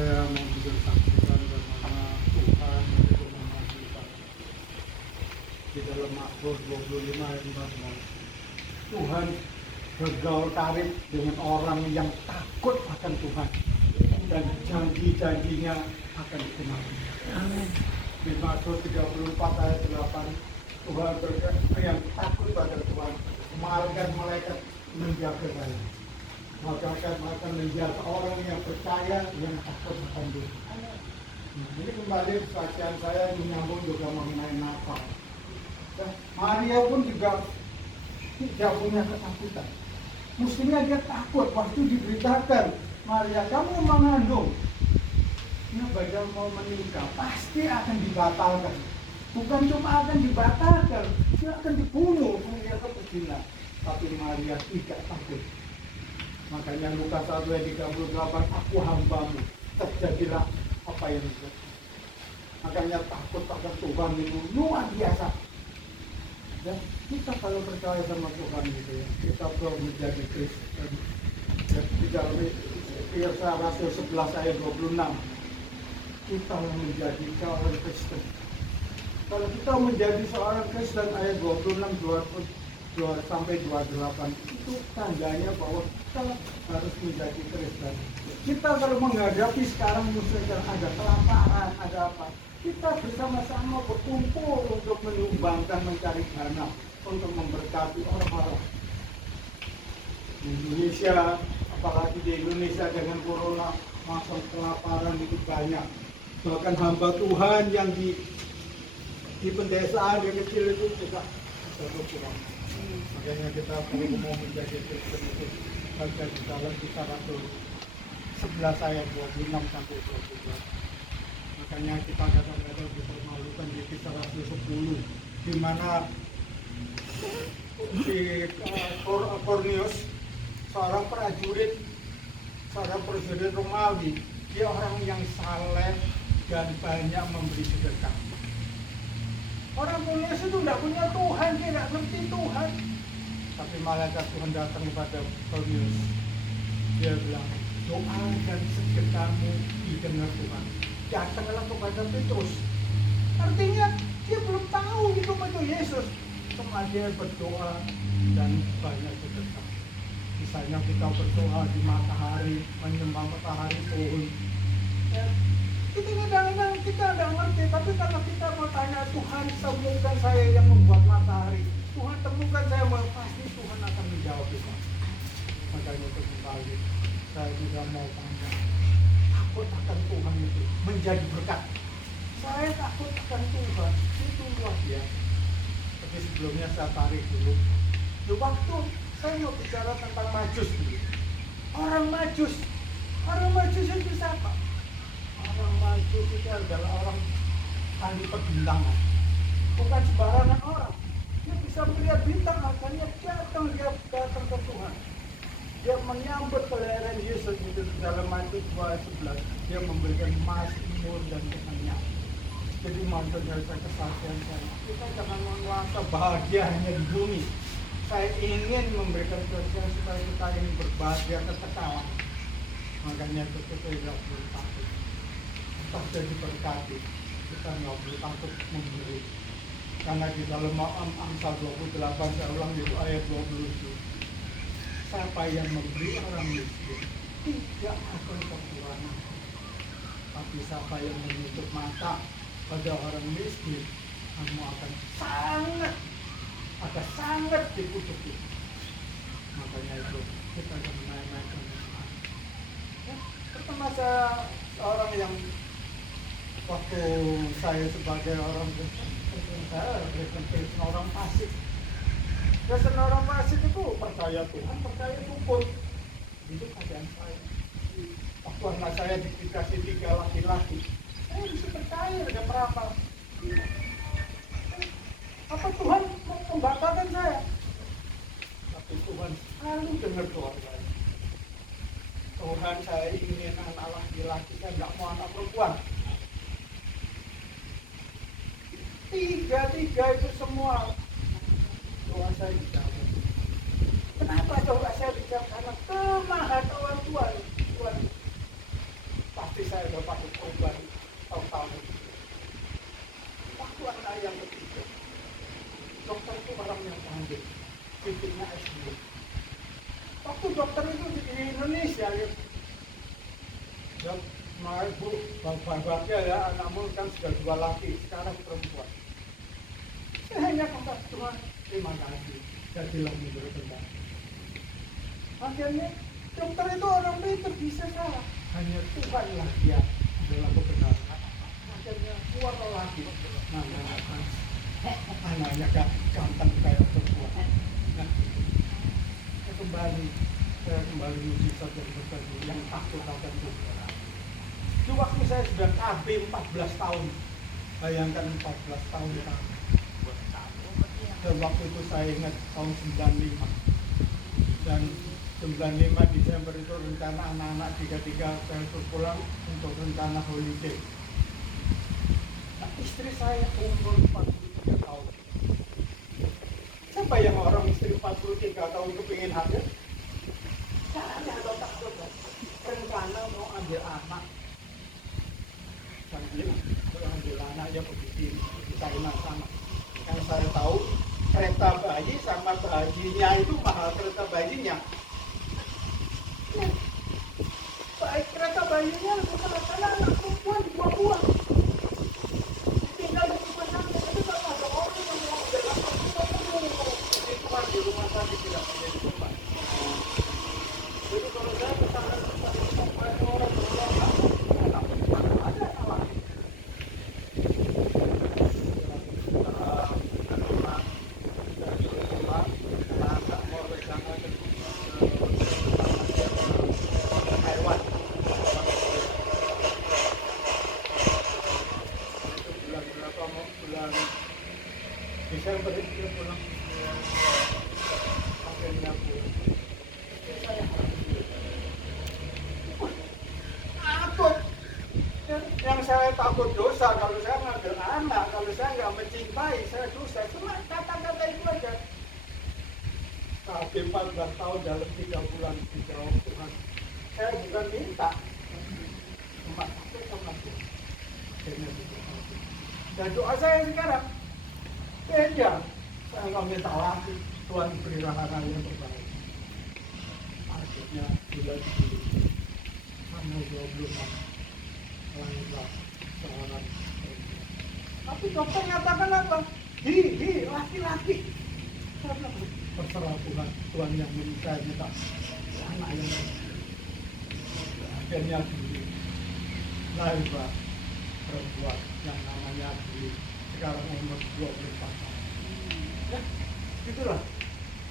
Saya mau bersaksikan bagaimana Tuhan begitu menghasilkan di dalam Mazmur 25 ayat 14. Tuhan bergaul karib dengan orang yang takut akan Tuhan dan janji-janjinya akan digenapi. Amin. Di Mazmur 34 ayat 8, Tuhan berkata yang takut pada Tuhan, malaikat menjaga saya. Malaikat menjaga orang yang percaya, yang takut akan Dia. Ini kembali kesaksian saya menyambung juga mengenai Natal. Maria pun juga tidak punya ketakutan. Mestinya dia takut waktu diberitakan, Maria kamu mengandung, dia bakal mau menikah, pasti akan dibatalkan. Bukan cuma akan dibatalkan, dia akan dibunuh, punya kepujian. Tapi Maria tidak takut. Makanya Lukas 1 ayat 38, aku hambamu, terjadilah apa yang terjadi. Makanya takut pada Tuhan itu luar biasa. Dan kita kalau percaya sama Tuhan gitu ya, kita perlu menjadi Kristen. Di dalam Kisah Rasul 11 ayat 26, kita menjadi seorang Kristen. Kalau kita menjadi seorang Kristen ayat 26 sampai 28, itu tandanya bahwa kita harus menjadi Kristen. Kita kalau menghadapi sekarang misalnya ada kelaparan, ada apa, kita bersama-sama berkumpul untuk menyumbangkan, mencari dana untuk memberkati orang-orang. Di Indonesia, apalagi di Indonesia dengan corona, masa kelaparan itu banyak. Bahkan hamba Tuhan yang di pedesaan yang kecil itu juga berkurang. Makanya kita perlu mau menjadi Kristen itu baca di dalam Kisah Rasul 11 ayat 26 sampai 22. Makanya kita kadang-kadang dipermalukan di Kisah Rasul 10, di mana si Kornius, seorang prajurit Romawi, dia orang yang saleh dan banyak memberi sedekah. Orang Kornius itu tidak punya Tuhan, dia tidak ngerti Tuhan. Tapi malaikat Tuhan datang kepada Kornius. Dia bilang, doa dan sedekahmu didengar Tuhan. Datanglah kepada Petrus. Artinya dia belum tahu itu betul Yesus. Cuma dia berdoa dan banyak sedekah. Misalnya kita berdoa di matahari, menyembah matahari turun. Ya, kita kadang-kadang kita tidak mengerti, tapi kalau kita mau tanya Tuhan, temukan saya yang membuat matahari, Tuhan temukan saya, pasti Tuhan akan menjawab itu. Makanya itu kembali, saya juga mau tanya, takut akan Tuhan itu menjadi berkat. Saya takut akan Tuhan itu luar biasa. Tapi sebelumnya saya tarik dulu. Di waktu saya mau bicara tentang Majus dulu. Orang Majus itu siapa? Orang Majus itu adalah orang ahli perbintangan, bukan sembarangan orang. Dia bisa melihat bintang, makanya dia datang ke Tuhan. Dia menyambut kelahiran Yesus itu dalam Matius 2:11. Dia memberikan mazmur dan kemenyan. Jadi mantul dari kesaksian saya. Kita jangan merasa bahagia hanya di bumi. Saya ingin memberikan kesaksian supaya kita ingin berbahagia kekekalan. Makanya kita tidak perlu takut. Kita jadi berkati. Kita nggak perlu takut memberi. Karena di dalam Amsal 28 saya ulang itu ayat 27. Siapa yang memberi orang miskin tidak akan kekurangan. Tapi siapa yang menutup mata pada orang miskin, kamu akan sangat dikutuki. Makanya itu kita akan menaikkan Tuhan. Ya, pertama saya seorang yang waktu saya sebagai orang Kristen, saya Kristen orang fasik. Kristen orang fasik itu percaya Tuhan, percaya dukun. Itu keadaan saya. Waktu anak saya dikasih 3 laki-laki, saya bisa percaya dengan meramal. Apa Tuhan membatalkan saya? Tapi Tuhan selalu dengar doa saya. Tuhan, saya ingin anak laki-laki, saya tidak mau anak perempuan. Tiga itu semua doa saya dijawab. Kenapa doa saya dijawab? Karena kemahatauan Tuhan. Pasti saya baru tahu-tahu. Waktu anak yang ketiga, dokter itu orang yang pandai, titiknya S2. Waktu dokter itu di Indonesia, ya, nah ibu, bapak-bapaknya ya, anakmu kan sudah 2 laki, sekarang perempuan. Saya hanya kata Tuhan, terima kasih, jadilah mundur kembali. Akhirnya, dokter itu orang pintar bisa salah, hanya Tuhanlah dia adalah kebenaran. Akhirnya keluar lagi, namanya anaknya ganteng kayak perempuan. Nah, saya kembali mujizat dan berbagi yang takut akan Tuhan. Itu waktu saya sudah KB 14 tahun. Bayangkan 14 tahun ya. Dan waktu itu saya ingat tahun 95. Dan 95 Desember itu rencana anak-anak 33 saya terus pulang untuk rencana holiday. Nah, istri saya umur 43 tahun. Siapa yang orang istri 43 tahun kepingin hamil? Saya ada takut. Rencana mau ambil anak. Ambil anak ya begitu sama. Yang saya tahu kereta bayi sama bayinya itu mahal kereta bayinya. Baik kereta bayinya karena anak perempuan buah-buah. Tinggal di rumah sakit itu tak ada orang yang mau ambil anak itu cuma di rumah sakit tidak menjadi beban. Jadi kalau saya kesana sampai orang berlomba, ada salah. Desember itu pulang akhirnya takut. Yang saya takut dosa kalau saya ngambil anak, kalau saya nggak mencintai, saya dosa. Cuma kata-kata itu aja. KB 14 tahun dalam 3 bulan dijawab Tuhan. Saya bukan minta, cuma takut sama Tuhan. Dan doa saya sekarang beda. Saya nggak minta lagi. Tuhan beri rahasia yang terbaik. Akhirnya bulan Juli tanggal 26 lahirlah seorang. Tapi dokter nyatakan apa? Laki-laki. Karena terserah Tuhan. Tuhan yang saya minta anak yang akhirnya Juli lahirlah perempuan yang namanya Juli. Sekarang umur 24 tahun. Ya, itulah.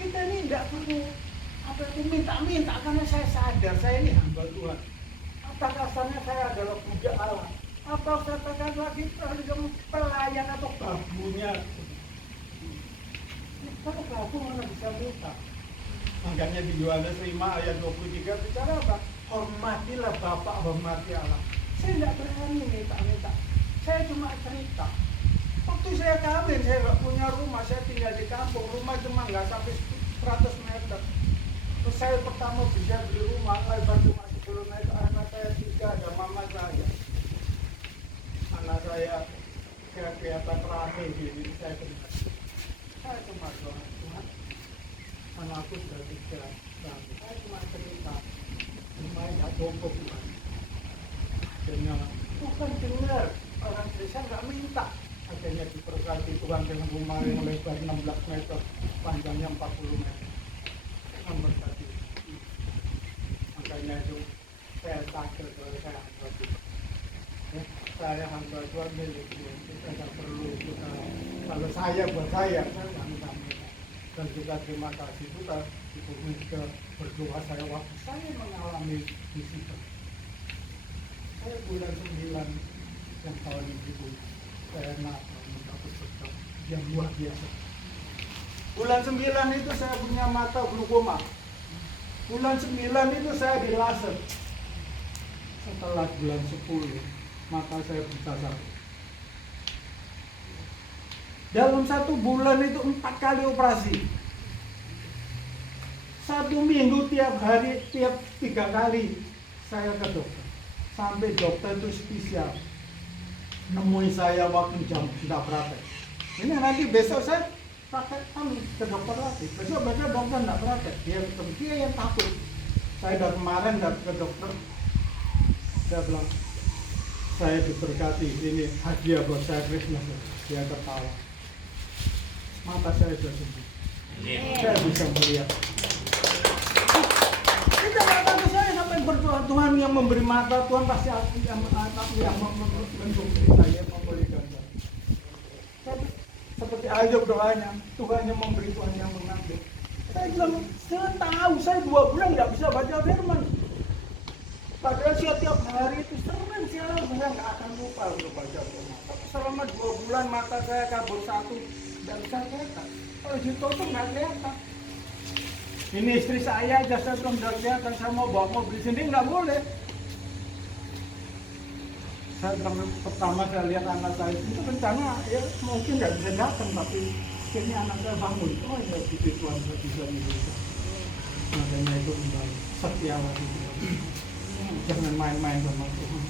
Kita ini tidak perlu minta-minta karena saya sadar saya ini hamba Tuhan. Atas dasarnya saya adalah budak Allah. Atau saya katakan lagi pelayan atau babunya. Kalau babu mana bisa minta? Makanya di Yohanes 5 ayat 23 bicara apa? Hormatilah Bapak, hormati Allah. Saya tidak berani minta-minta. Saya cuma cerita. Waktu saya kawin, saya nggak punya rumah, saya tinggal di kampung, rumah cuma nggak sampai 100 meter. Terus saya pertama bisa beli rumah, lebar cuma 10 meter, anak saya 3, ada mama saya. Anak saya kelihatan rame gini, saya cerita. Saya cuma doa, Tuhan, anakku sudah 3 tahun. Saya cuma cerita, rumahnya nggak cukup, Tuhan. Tuhan dengar, orang desa nggak minta. Akhirnya diberkati Tuhan dengan rumah yang lebar 16 meter, panjangnya 40 meter. Tuhan berkati. Makanya itu saya takut kalau saya hamba Tuhan. Ya, saya hamba Tuhan milik Tuhan. Kita tidak perlu kita. Kalau saya buat saya nggak minta-minta. Dan kita terima kasih juga Ibu Mega berdoa saya waktu saya mengalami musibah. Saya bulan 9 yang tahun itu. Saya mendapat berkat yang luar biasa. Bulan 9 itu saya punya mata glaukoma. Bulan 9 itu saya di laser. Setelah bulan 10 mata saya buta satu. Dalam 1 bulan itu 4 kali operasi. 1 minggu tiap hari, tiap 3 kali saya ke dokter. sampai dokter itu spesial nemui saya waktu jam sudah praktek. Ini nanti besok saya praktek kami ke dokter lagi. Besok dokter tidak praktek, dia yang takut. Saya dari kemarin ke dokter, saya bilang saya diberkati, ini hadiah buat saya Christmas. Dia ketawa, mata saya sudah sembuh. Saya bisa melihat. Kita mata saya sampai berdoa, Tuhan yang memberi mata, Tuhan pasti yang memberi saya, memberikan saya. Seperti Ayub doanya, Tuhan yang memberi, Tuhan yang mengambil. Saya bilang, saya tahu, saya 2 bulan nggak bisa baca firman. Padahal setiap hari itu sering saya nggak akan lupa untuk baca firman. Tapi selama 2 bulan mata saya kabur satu, nggak bisa kelihatan. Kalau ditutup nggak kelihatan. Ini istri saya aja saya belum kelihatan, saya mau bawa mobil sendiri nggak boleh. Saya pertama saya lihat anak saya itu rencana ya mungkin nggak bisa datang, tapi akhirnya anak saya bangun. Oh ya puji Tuhan saya bisa bisa. Makanya itu kembali setialah itu. Jangan main-main sama Tuhan.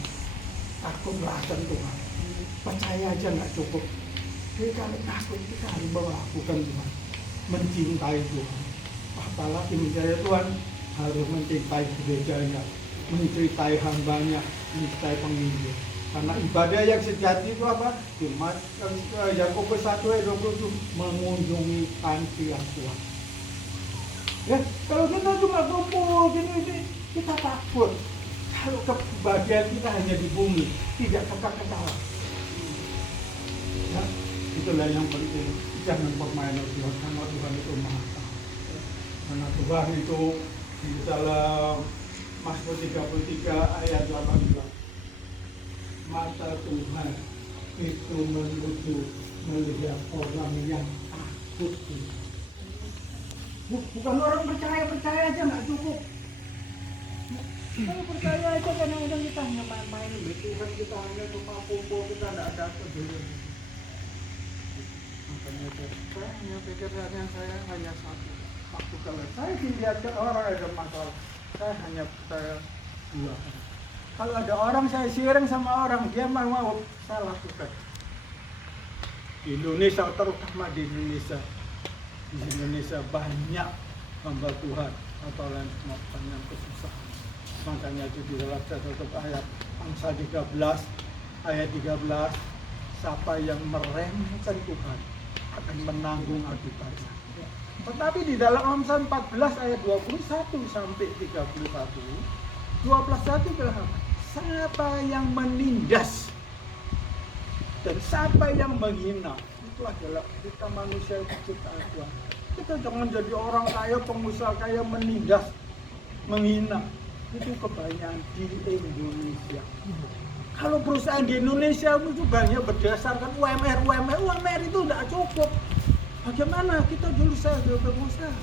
Takutlah akan Tuhan. Percaya aja nggak cukup. Jadi kalau takut kita harus melakukan Tuhan, mencintai Tuhan. Apalagi mencintai Tuhan harus mencintai gerejanya, mencintai hambanya, mencintai penginjil. Karena ibadah yang sejati itu apa? Cuma Yakobus 1:27 mengunjungi panti asuhan. Ya, kalau kita cuma kumpul gini kita takut. Kalau kebahagiaan kita hanya di bumi, tidak kekal. Ya, itulah yang penting. Jangan permainan Tuhan, karena Tuhan itu maha tahu. Karena Tuhan itu di dalam Mazmur 33 ayat 18. Mata Tuhan itu menuju melihat orang yang takut. Bukan orang percaya aja nggak cukup. Kalau percaya aja kadang-kadang kita hanya main-main gitu kan, kita hanya cuma kumpul, kita nggak ada peduli. Makanya saya hanya pikirannya saya hanya satu. Waktu kalau saya dilihatkan orang ada masalah, saya hanya percaya 2. Kalau ada orang saya sharing sama orang, dia mau saya lakukan. Di Indonesia, terutama di Indonesia banyak hamba Tuhan atau lain banyak kesusahan. Makanya itu di dalam satu ayat Amsal 13 ayat 13, siapa yang meremehkan Tuhan akan menanggung akibatnya. Tetapi di dalam Amsal 14 ayat 21 sampai 31, 12 bilang, siapa yang menindas dan siapa yang menghina, itu adalah kita manusia ciptaan Tuhan. Kita jangan jadi orang kaya, pengusaha kaya menindas, menghina. Itu kebanyakan di Indonesia. Kalau perusahaan di Indonesia itu banyak berdasarkan UMR itu tidak cukup. Bagaimana kita dulu saya pengusaha,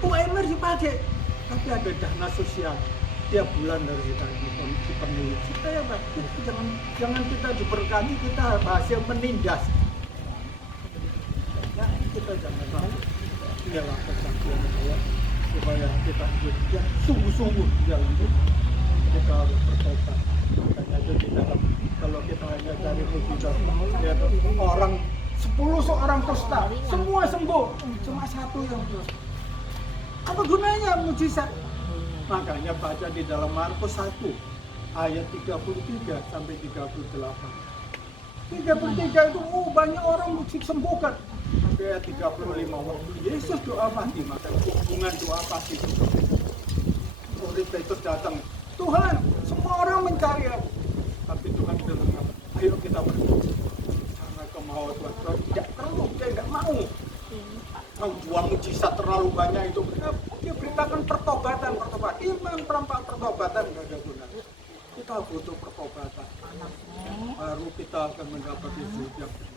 UMR dipakai, tapi ada dana sosial tiap bulan dari kita dipenuhi. Supaya apa? Jangan kita diberkati, kita hasil menindas. Ya, kita jangan lakukan. Inilah kesaksian saya, supaya kita hidup sungguh-sungguh di dalam itu. Kita harus bertobat. Makanya itu di dalam, kalau kita hanya cari mujizat, lihat orang 10 seorang kusta, semua sembuh, cuma 1 yang terus. Apa gunanya mujizat? Makanya baca di dalam Markus 1 ayat 33 sampai 38. 33 itu banyak orang disembuhkan. Sampai ayat 35 waktu Yesus doa pagi, maka hubungan doa pagi itu. Murid Petrus datang, Tuhan, semua orang mencari aku. Tapi Tuhan bilang, ayo kita berdoa. Karena kemauan Tuhan tidak perlu, dia tidak mau. Kau jual mujizat terlalu banyak itu, dia beritakan pertobatan. Iman perempuan pertobatan tidak ada gunanya. Kita butuh pertobatan, baru kita akan mendapat Yesus yang benar.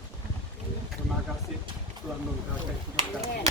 Terima kasih Tuhan memberkati.